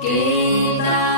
Kinda.